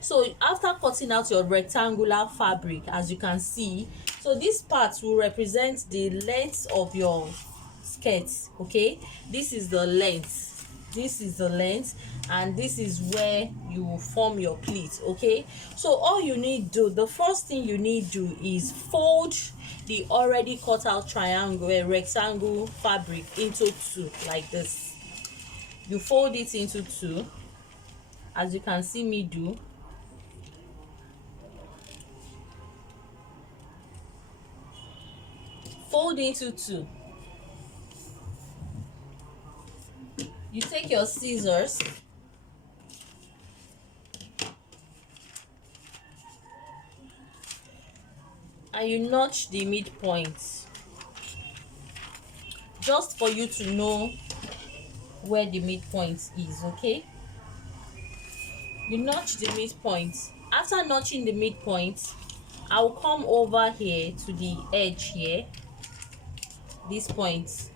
So after cutting out your rectangular fabric, as you can see, so this part will represent the length of your skirt. Okay, this is the length, this is the length, and this is where you will form your pleat. Okay, so all you need do, the first thing you need do is fold the already cut out triangle, rectangle fabric into two like this. You fold it into two, as you can see me do. Fold into two. You take your scissors and you notch the midpoint, just for you to know where the midpoint is. Okay, you notch the midpoint. After notching the midpoint, I'll come over here to the edge here, this point.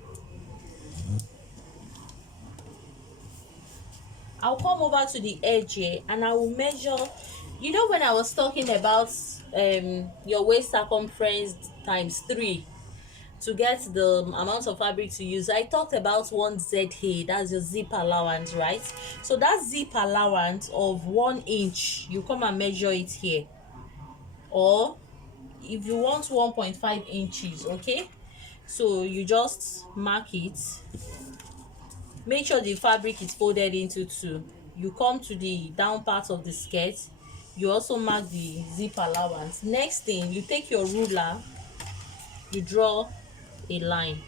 I'll come over to the edge here and I will measure. You know, when I was talking about your waist circumference times 3 to get the amount of fabric to use, I talked about 1 ZA, that's your zip allowance, right? So that zip allowance of 1 inch, you come and measure it here, or if you want 1.5 inches. Okay, so you just mark it. Make sure the fabric is folded into two. You come to the down part of the skirt, you also mark the zip allowance. Next thing, you take your ruler, you draw a line.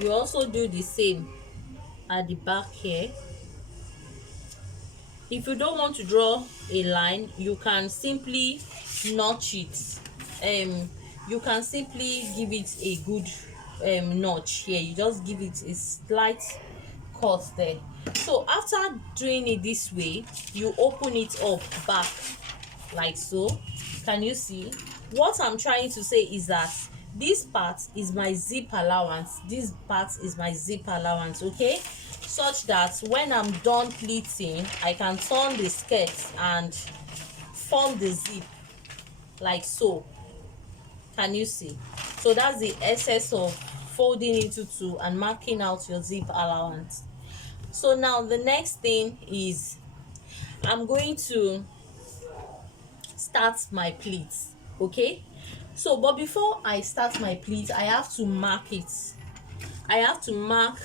You also do the same at the back here. If you don't want to draw a line, you can simply notch it. You can simply give it a good notch here. You just give it a slight cut there. So after doing it this way, you open it up back like so. Can you see? What I'm trying to say is that this part is my zip allowance, this part is my zip allowance. Okay, such that when I'm done pleating, I can turn the skirt and form the zip like so. Can you see? So that's the essence of folding into two and marking out your zip allowance. So now the next thing is I'm going to start my pleats. Okay, so but before I start my pleats, I have to mark it. I have to mark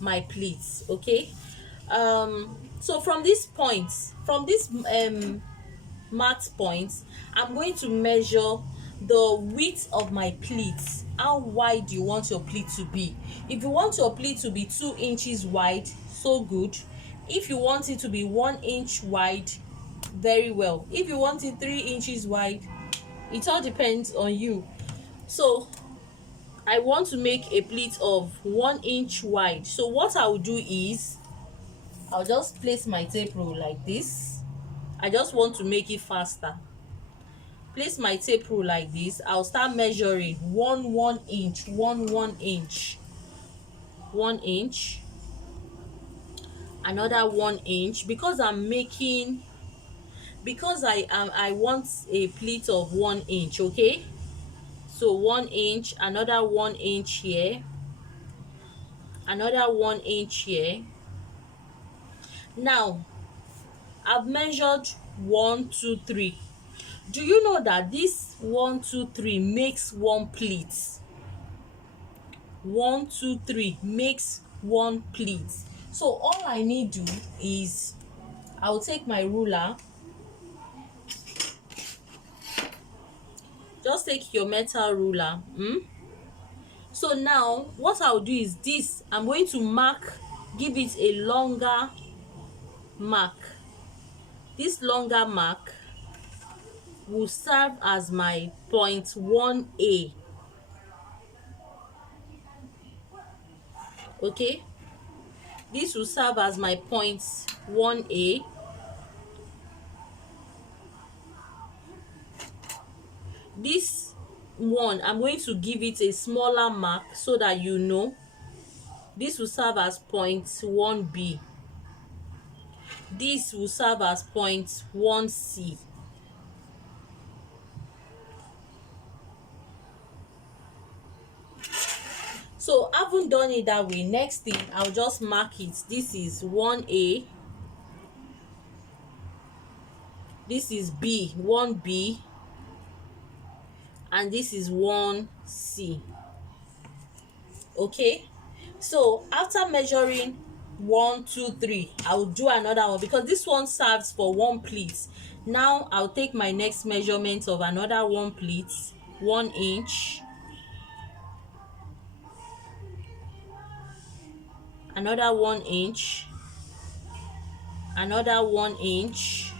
my pleats. Okay, so from this point, from this marked point, I'm going to measure the width of my pleats. How wide you want your pleat to be. If you want your pleat to be 2 inches wide, so good. If you want it to be 1 inch wide, very well. If you want it 3 inches wide, it all depends on you. So I want to make a pleat of 1 inch wide. So what I will do is I'll just place my tape rule like this. I just want to make it faster. Place my tape rule like this. I'll start measuring 1 inch, 1 inch, 1 inch, another 1 inch, because I'm making, because I want a pleat of 1 inch. Okay, so 1 inch, another 1 inch here, another 1 inch here. Now I've measured 1 2 3. Do you know that this 1 2 3 makes one pleat? 1 2 3 makes one pleat. So all I need to do is I'll take my ruler. Just take your metal ruler. So now what I'll do is this. I'm going to mark, give it a longer mark. This longer mark will serve as my point 1A. Okay, this will serve as my point 1A. This one, I'm going to give it a smaller mark so that you know. This will serve as point 1B. This will serve as point 1C. So having done it that way, next thing I'll just mark it. This is 1A, this is B, 1B, and this is 1C. Okay, so after measuring 1 2 3, I'll do another one because this one serves for one pleat. Now I'll take my next measurement of another one pleat, 1 inch, another 1 inch, another 1 inch,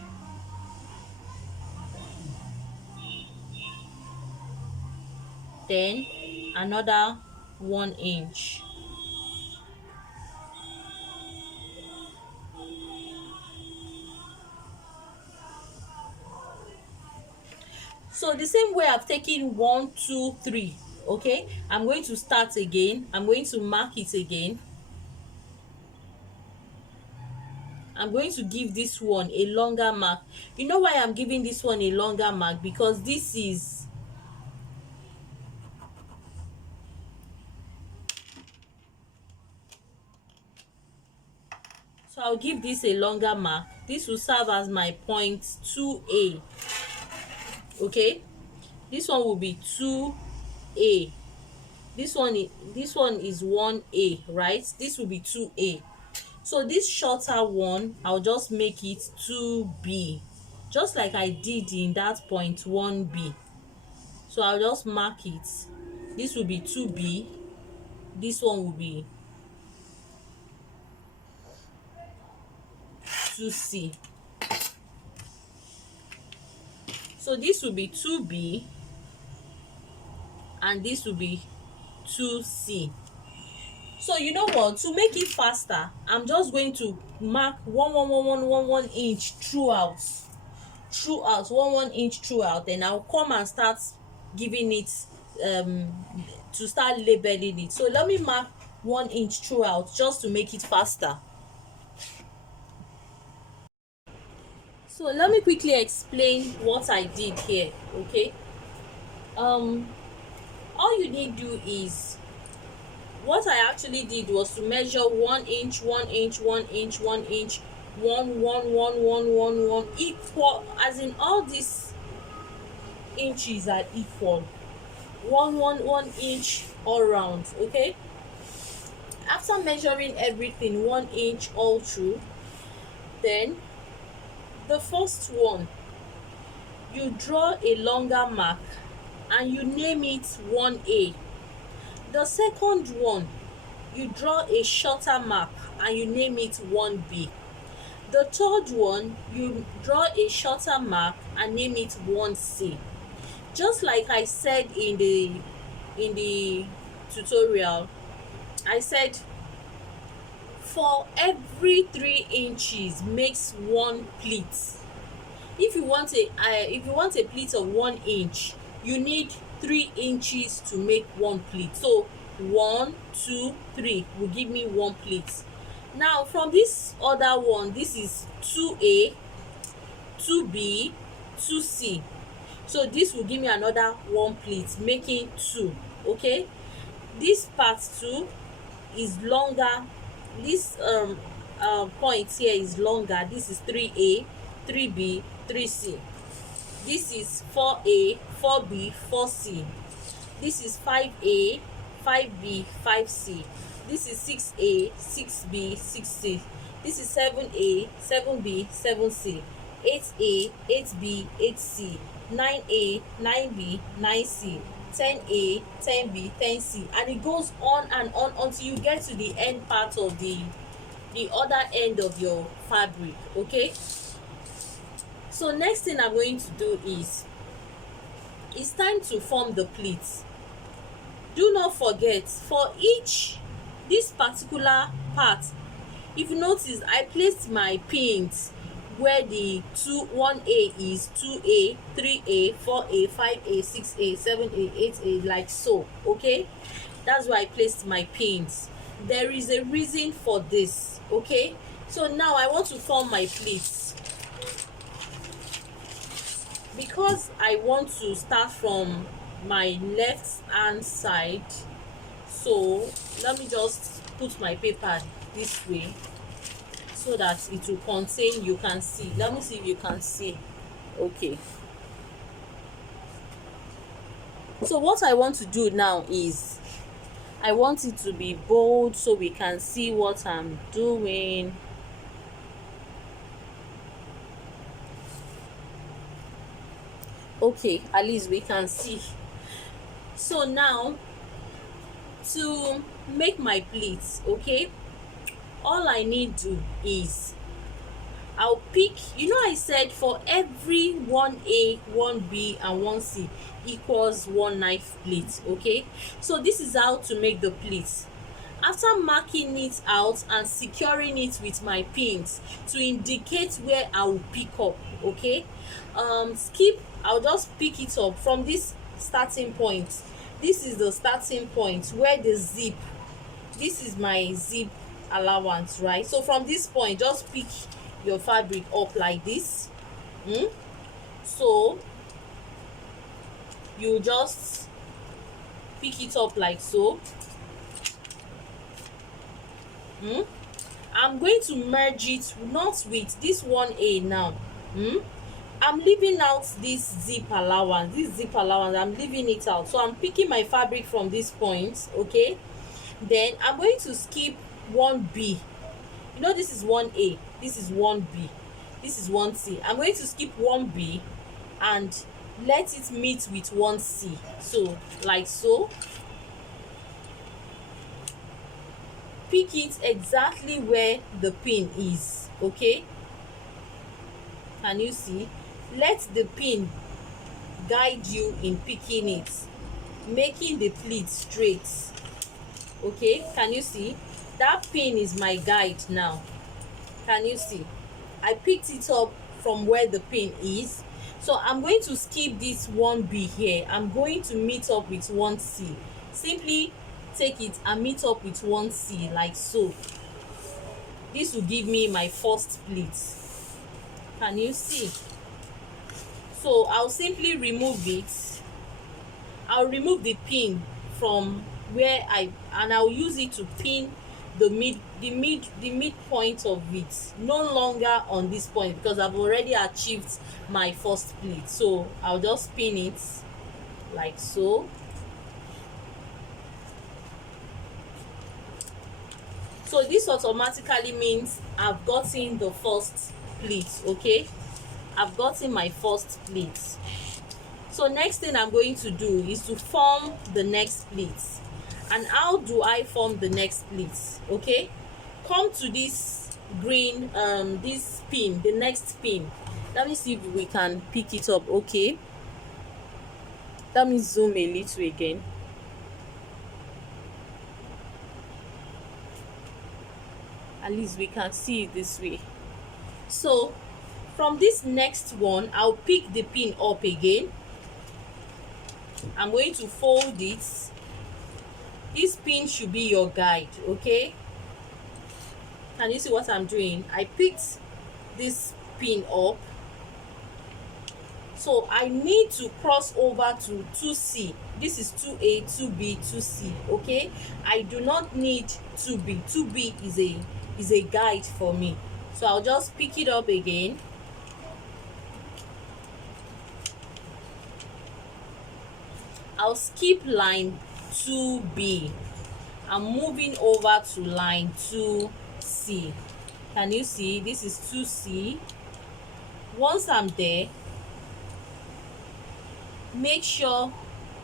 then another 1 inch. So the same way I've taken 1 2 3, okay, I'm going to start again. I'm going to mark it again. I'm going to give this one a longer mark. You know why I'm giving this one a longer mark? Because this is, so I'll give this a longer mark. This will serve as my point 2A. Okay, this one will be 2A. This one is 1A, right? This will be 2A. So this shorter one, I'll just make it 2B, just like I did in that point 1B. So I'll just mark it. This will be 2B, this one will be 2C. So this will be 2B and this will be 2C. So you know what, to make it faster, I'm just going to mark 1 inch throughout 1 inch throughout. Then I'll come and start giving it to start labeling it. So let me mark 1 inch throughout just to make it faster. So let me quickly explain what I did here. Okay, all you need to do is, what I actually did was to measure 1 inch, 1 inch, 1 inch, 1 inch, 1 equal, as in all these inches are equal, 1 inch all round. Okay, after measuring everything 1 inch all through, then the first one, you draw a longer mark and you name it 1A. The second one, you draw a shorter mark and you name it 1B. The third one, you draw a shorter mark and name it 1C. Just like I said in the tutorial, I said for every 3 inches makes 1 pleat. If you want a pleat of 1 inch, you need 3 inches to make 1 pleat. So 1 2 3 will give me 1 pleat. Now from this other one, this is 2A, 2B, 2C. So this will give me another 1 pleat, making 2. Okay, this part 2 is longer. This point here is longer. This is 3A, 3B, 3C. This is 4A, 4B, 4C. This is 5A, 5B, 5C. This is 6A, 6B, 6C. This is 7A, 7B, 7C. 8A, 8B, 8C. 9A, 9B, 9C. 10A, 10B, 10C, and it goes on and on until you get to the end part of the other end of your fabric. Okay, so next thing I'm going to do is, it's time to form the pleats. Do not forget, for this particular part, if you notice, I placed my pins where the 1A is 2A, 3A, 4A, 5A, 6A, 7A, 8A, like so. Okay, that's why I placed my pins. There is a reason for this. Okay, so now I want to form my pleats. Because I want to start from my left hand side, so let me just put my paper this way so that it will contain, you can see. Let me see if you can see. Okay, so what I want to do now is I want it to be bold so we can see what I'm doing. Okay, at least we can see. So now, to make my pleats, okay, all I need to is I'll pick, I said for every 1A, 1B and 1C equals one knife pleat. Okay, so this is how to make the pleats. After marking it out and securing it with my pins to indicate where I will pick up, okay, I'll just pick it up from this starting point. This is the starting point where the zip, this is my zip allowance, right? So from this point, just pick your fabric up like this. So you just pick it up like so. I'm going to merge it not with this 1A now. I'm leaving out this zip allowance. I'm leaving it out. So I'm picking my fabric from this point. Okay, then I'm going to skip 1B. This is 1A, this is 1B, this is 1C. I'm going to skip 1B and let it meet with 1C. So like so, pick it exactly where the pin is. Okay, can you see? Let the pin guide you in picking it, making the pleat straight. Okay, can you see? That pin is my guide now. Can you see? I picked it up from where the pin is. So I'm going to skip this 1B here. I'm going to meet up with 1C. Simply take it and meet up with 1C like so. This will give me my first pleat. Can you see? So I'll simply remove it. I'll remove the pin from where I'll use it to pin the midpoint of it, no longer on this point, because I've already achieved my first pleat. So I'll just pin it like so. So this automatically means I've gotten the first pleat. Okay, I've gotten my first pleat. So next thing I'm going to do is to form the next pleat. And how do I form the next pleat? Okay, come to this green this pin, the next pin. Let me see if we can pick it up. Okay, let me zoom a little again. At least we can see it this way. So from this next one, I'll pick the pin up again. I'm going to fold it. This pin should be your guide. Okay, can you see what I'm doing? I picked this pin up, so I need to cross over to 2C. This is 2A, 2B, 2C. Okay, I do not need 2B. 2B is a guide for me. So I'll just pick it up again. I'll skip line 2B. I'm moving over to line 2C. Can you see? This is 2C. Once I'm there, make sure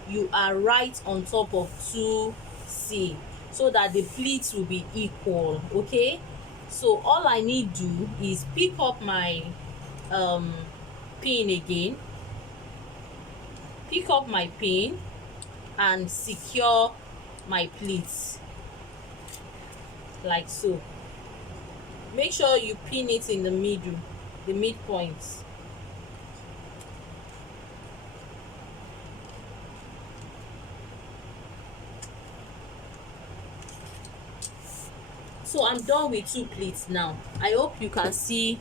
you are right on top of 2C so that the pleats will be equal. Okay, so all I need to do is pick up my pin again, pick up my pin and secure my pleats like so. Make sure you pin it in the middle. the midpoint. So I'm done with 2 pleats now. I hope you can see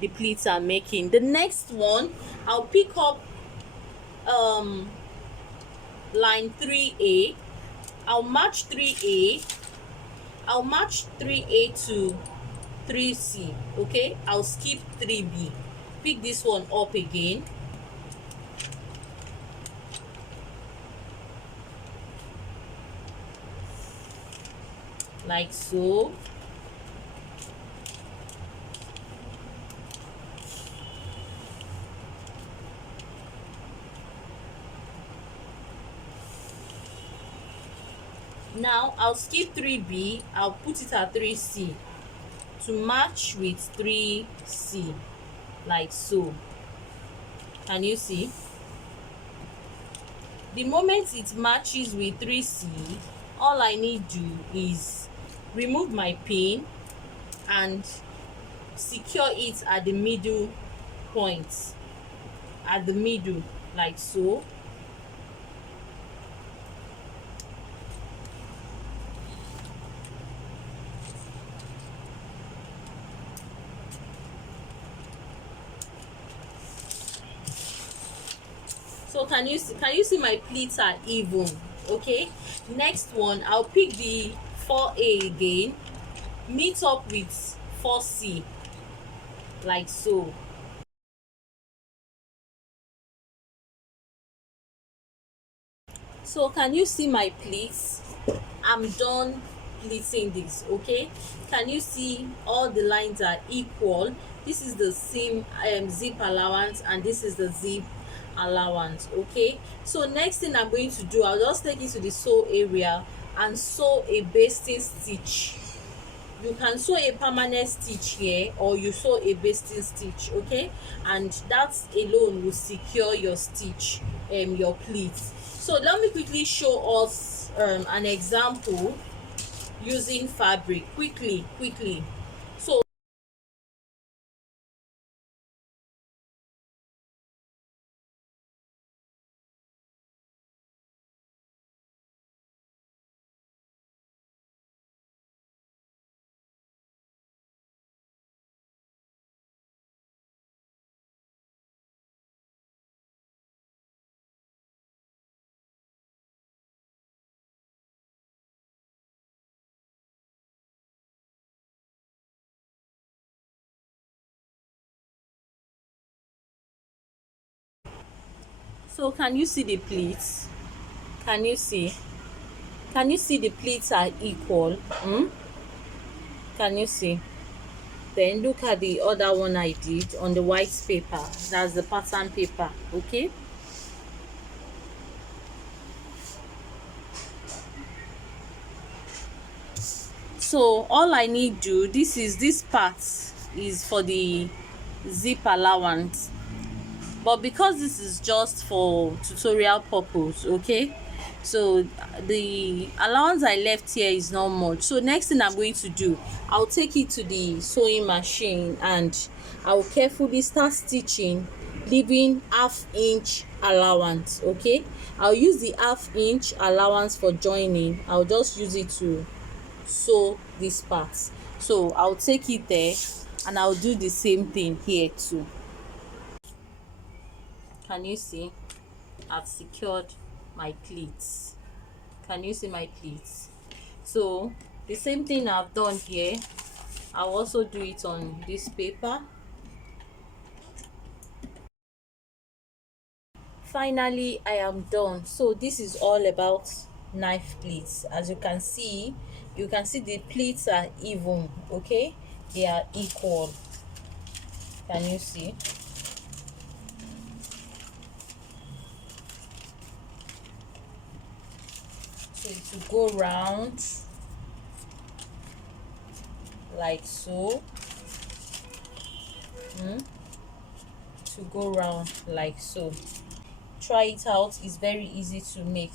the pleats I'm making. The next one, I'll pick up line 3A. I'll match 3A. I'll match 3A to 3C. Okay, I'll skip 3B. Pick this one up again. Like so. Now I'll skip 3B. I'll put it at 3C to match with 3C, like so. Can you see? The moment it matches with 3C, all I need to do is remove my pin and secure it at the middle point, at the middle, like so. So can you see my pleats are even? Okay, next one, I'll pick the 4A again, meet up with 4C, like so. So can you see my pleats? I'm done pleating this. Okay, can you see all the lines are equal? This is the seam zip allowance, and this is the zip allowance. Okay, so next thing I'm going to do, I'll just take it to the sew area and sew a basting stitch. You can sew a permanent stitch here, or you sew a basting stitch. Okay, and that alone will secure your stitch, your pleats. So let me quickly show us an example using fabric quickly. So can you see the pleats? Can you see? Can you see the pleats are equal? Can you see? Then look at the other one I did on the white paper. That's the pattern paper. Okay, so all I need do, this part is for the zip allowance, but because this is just for tutorial purpose, okay, so the allowance I left here is not much. So next thing I'm going to do, I'll take it to the sewing machine and I'll carefully start stitching, leaving half-inch allowance. Okay, I'll use the half-inch allowance for joining. I'll just use it to sew this part. So I'll take it there and I'll do the same thing here too. Can you see? I've secured my pleats. Can you see my pleats? So the same thing I've done here, I'll also do it on this paper. Finally, I am done. So this is all about knife pleats. As you can see the pleats are even. Okay, they are equal. Can you see? So to go round like so, to go round like so. Try it out, it's very easy to make.